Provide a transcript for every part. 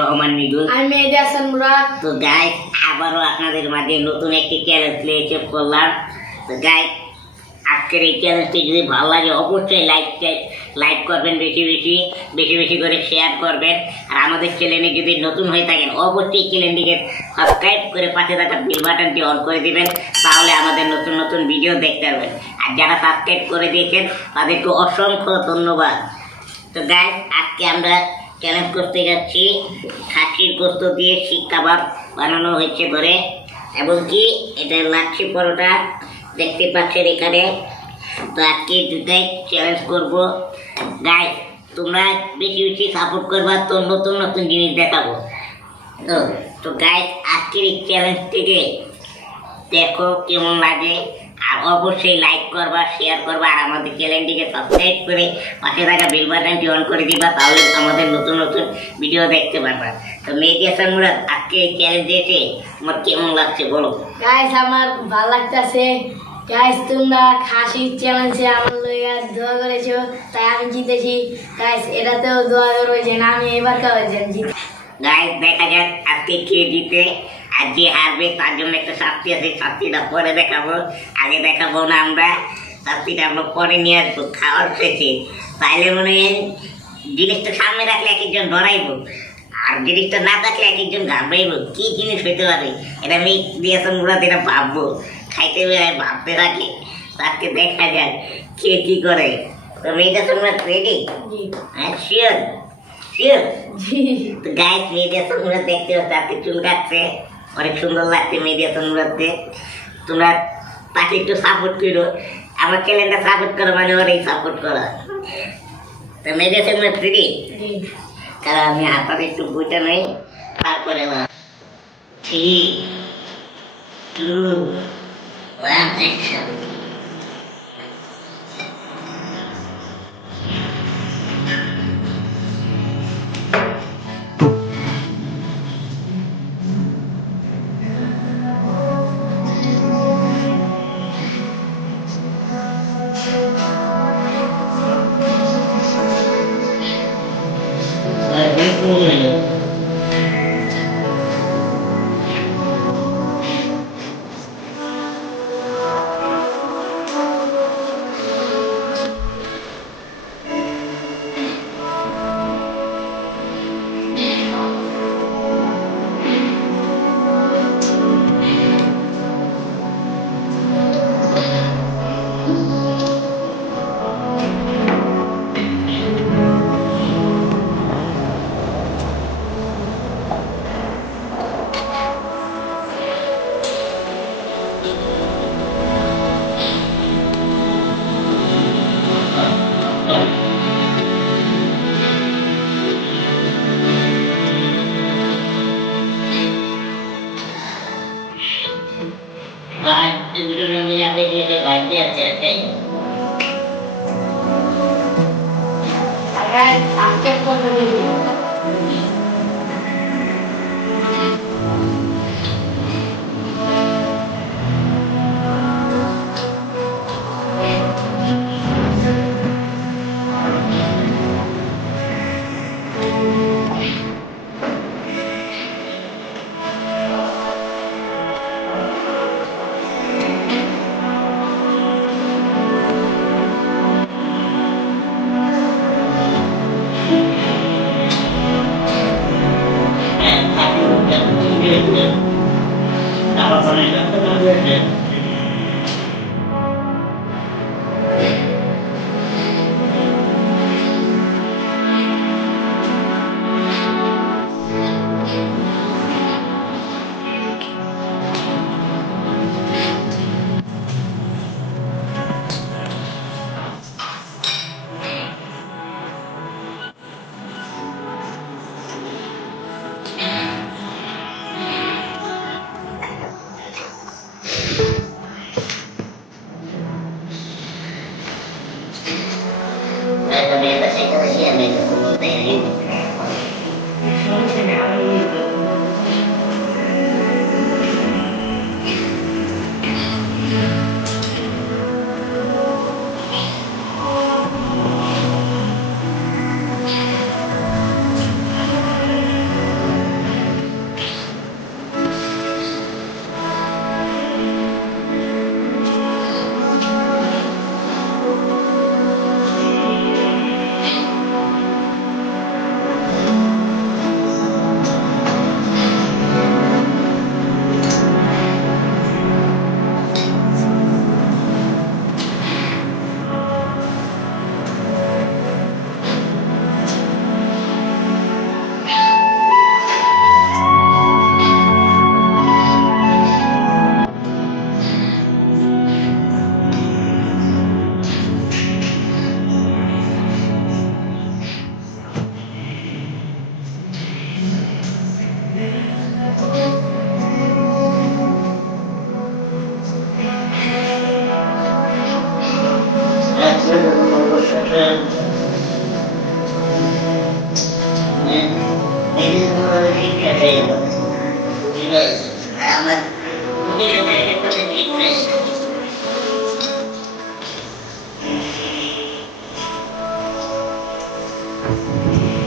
রহমান মিদুল আমি মেহেদি হাসান মুরাদ তো গাইস আবারও আপনাদের মাঝে নতুন একটি চ্যালেঞ্জ নিয়ে এসে করলাম তো গাইস আজকের এই চ্যালেঞ্জটি যদি ভালো লাগে অবশ্যই লাইক লাইক করবেন বেশি বেশি বেশি বেশি করে শেয়ার করবেন। আর আমাদের চ্যানেলে যদি নতুন হয়ে থাকেন অবশ্যই চ্যানেলটিকে সাবস্ক্রাইব করে পাশে থাকা বেল বাটনটি অন করে দিবেন তাহলে আমাদের নতুন নতুন ভিডিও দেখতে পারবেন। আর যারা সাবস্ক্রাইব করে দিয়েছেন তাদেরকে অসংখ্য ধন্যবাদ। তো গাইস আজকে আমরা চ্যালেঞ্জ করতে যাচ্ছি। খাসির গোস্ত দিয়ে শিক কাবাব বানানো হয়েছে ঘরে। এবং কি, এটা লাচ্ছি পরোটা দেখতে পাচ্ছেন এখানে। তো আজকে দুটাই চ্যালেঞ্জ করব। গাইস তোমরা বেশি বেশি সাপোর্ট করবা, তো নতুন নতুন জিনিস দেখাবো। তো তো গাইস আজকের এই চ্যালেঞ্জ থেকে দেখো কেমন লাগে। আর অবশ্যই লাইক করবা শেয়ার করবা, আর আমাদের চ্যানেলটিকে সাবস্ক্রাইব করে পাশে থাকা বেল বাটনটি অন করে দিবা, তাহলে আমাদের নতুন নতুন ভিডিও দেখতে পারবা। তো মেহেদি হাসান মুরাদ, আজকে এই চ্যালেঞ্জে এসে তোমার কেমন লাগছে বলো? গাইস আমার ভালো লাগতেছে। গাইস তোমরা খাসির চ্যালেঞ্জে আমার লইয়া দোয়া করেছ, তাই আমি জিতেছি। গাইস এটাতেও দোয়া করবে যে না, আমি এবার কাজ জিত গাইস দেখা যাক আজকে কে জিতে। আর যে হারবে তার জন্য একটা শাস্তি আছে শাস্তিটা পরে দেখাবো। আগে দেখাবো না আমরা। শাস্তিটা আমরা পরে নিয়ে আসব খাওয়ার শেষে তাইলে মনে হয় জিনিসটা সামনে রাখলে এক একজন ডরাইবো। আর জিনিসটা না থাকলে এক একজন ঘাবড়াইবো। কি জিনিস হইতে পারে? এটা আমি দিয়েছেন মুরাদ এটা ভাববো। খাইতে ভাবতে থাকে। তাকে দেখা যাক কে কি করে। তো মেয়েটা তোমরা রেডি হ্যাঁ শিওর গাইস মিডিয়া তোমরা দেখতে পাচ্ছ চুল কাটছে। অনেক সুন্দর লাগছে মিডিয়া তোমরাতে। তোমরা তাকে একটু সাপোর্ট করো। আমার চ্যানেলটা সাপোর্ট করো মানে ওরাই সাপোর্ট করো। তো মিডিয়া তোমরা ফ্রি কারণ আমি হাতাতে একটু বইটা নেই তারপরে three two one God and Deuteronomy അവരിലെ വണ്ടി അടച്ചിടട്ടെ All right, I'm just going to Música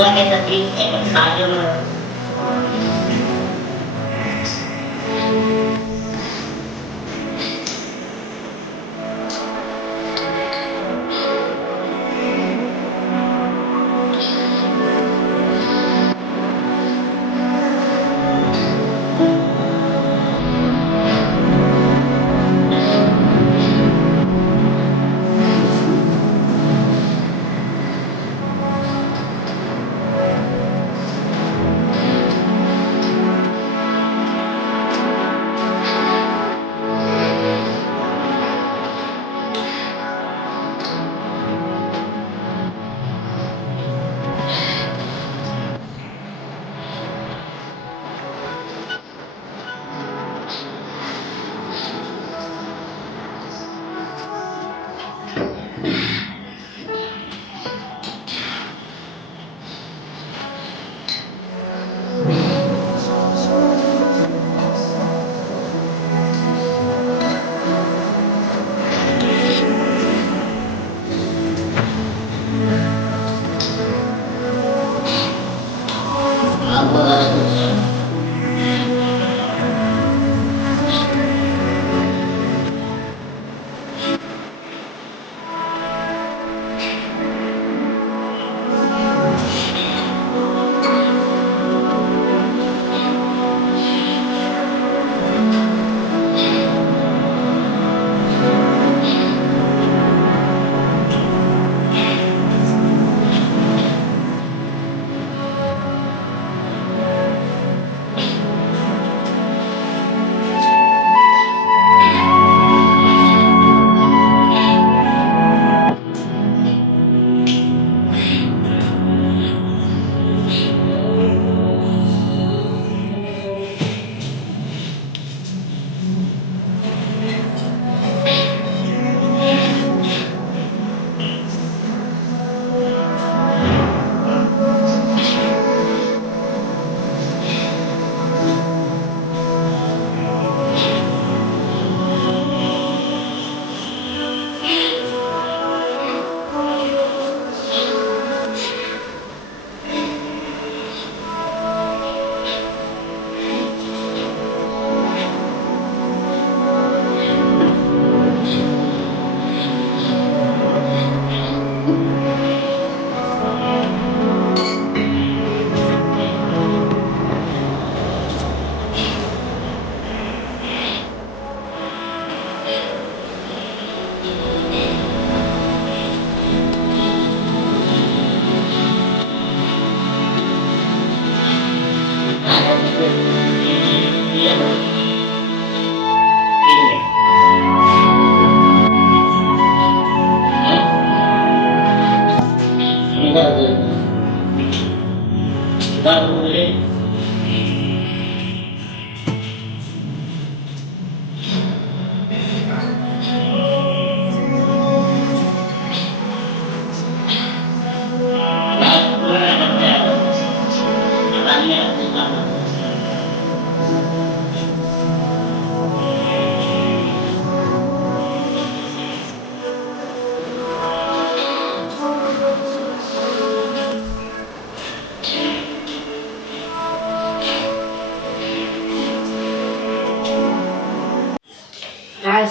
ว่าในสตรีเอ็กซ์สายเยอะเลย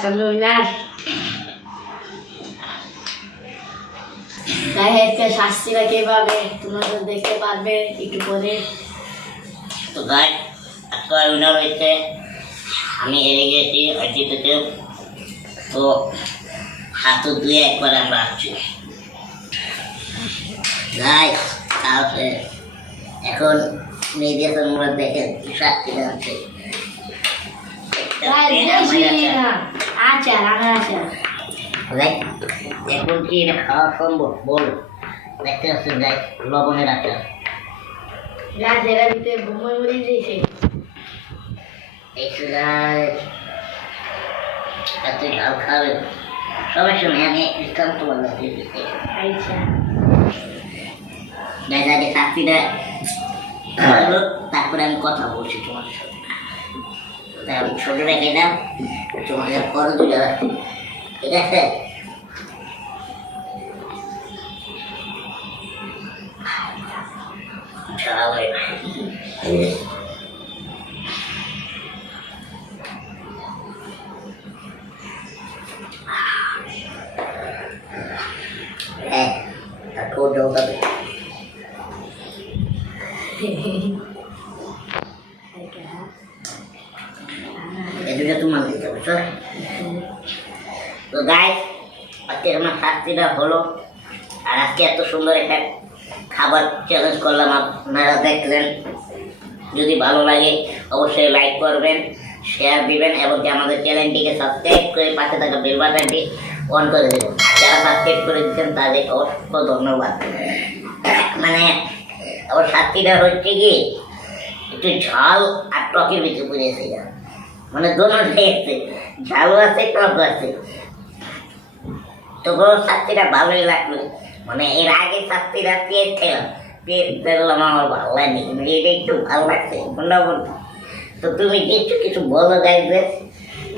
celular. গায়েরকে শাস্তিরা কীভাবে? তোমরা তো দেখতে পারবে একটু পরে। তো গাই একটা উইনার হয়েছে। আমি হেরে গেছি অর্জিততে তো হাত ধুয়ে একবার আমরা আসছি। গাই তাহলে এখন মেয়েদের তোমরা দেখে শাস্তি দেওয়া হচ্ছে আচার আমার আচার। দেখ এখন কি এটা খাওয়া সম্ভব? বল। দেখতে পাচ্ছেন দেখ লবণের আচার। গাছ এরা ভিতরে বোমা মরে দিয়েছে। একটু গাছ এত ঝাল খাবে। সবার সময় আমি বললাম আচ্ছা। তারপরে আমি কথা বলছি তোমার সাথে। ছোট রেখে দাও। তোমাদের করো দুটো ঠিক আছে চলো Eh, aku udah শাস্তিটা হলো। আর আজকে এত সুন্দর একটা খাবার চ্যালেঞ্জ করলাম আপনারা দেখলেন। যদি ভালো লাগে অবশ্যই লাইক করবেন শেয়ার দিবেন এবং আমাদের চ্যানেলটিকে সাবস্ক্রাইব করে পাশে থাকা বেল বাটনটি অন করে দেবেন। যারা সাবস্ক্রাইব করে দিচ্ছেন তাদের অসংখ্য ধন্যবাদ। মানে আবার শাস্তিটা হচ্ছে কি, একটু ঝাল আর টকের ভিতরে পড়েছে মানে দোনোটাই আছে ঝালও আছে টক আছে। তবুও শাস্তিটা ভালোই লাগল। মানে এর আগে শাস্তিটা পেয়ে খেলাম পেয়ে দেখলাম আমার ভালো লাগেনি। কিন্তু এটা একটু ভালো লাগছে মোটামুটি তো তুমি কিছু কিছু বলো গাইবে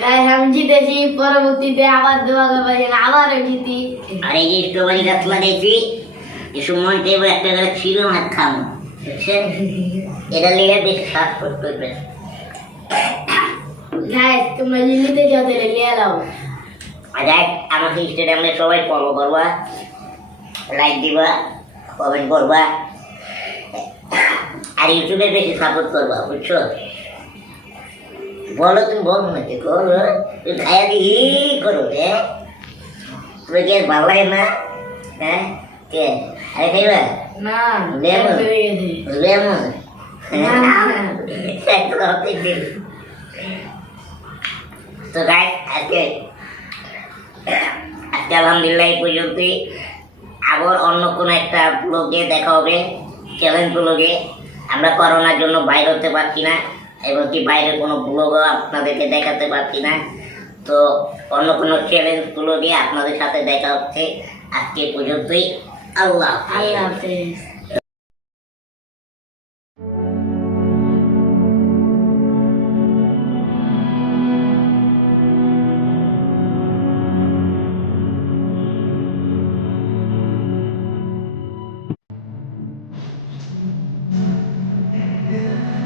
গায়ে আমি জিতেছি। পরবর্তীতে আবার দোয়া করব যেন আবারও জিতি। আর এই যে স্ট্রবেরি গাছ লাগাইছি এসব মন চাইব একটা করে ছিল হাত খাম। বুঝছেন? এটা নিয়ে বেশি শ্বাস করতে হবে। তোমরা তাহলে নিয়ে দেখ আমাকে ইনস্টাগ্রামে সবাই ফলো করবা লাইক দিবা কমেন্ট করবা আর ইউটিউবে বেশি সাপোর্ট করবা বুঝছ? বলো তুমি বল না কি করো? তুই খাইয়া দি করো হ্যাঁ তুমি কে ভালো লাগে না? হ্যাঁ? কে? আরে খাইবা? না লেমন। লেমন। তো গাই আজকে আজকে আলহামদুলিল্লাহ এই পর্যন্তই। আবার অন্য কোনো একটা ব্লগে দেখা হবে চ্যালেঞ্জ ব্লগে আমরা করোনার জন্য বাইর হতে পারছি না এবং কি বাইরে কোনো ব্লগও আপনাদেরকে দেখাতে পারছি না। তো অন্য কোনো চ্যালেঞ্জ ব্লগে আপনাদের সাথে দেখা হচ্ছে। আজকে পর্যন্তই। আল্লাহ। আল্লাহ হাফেজ।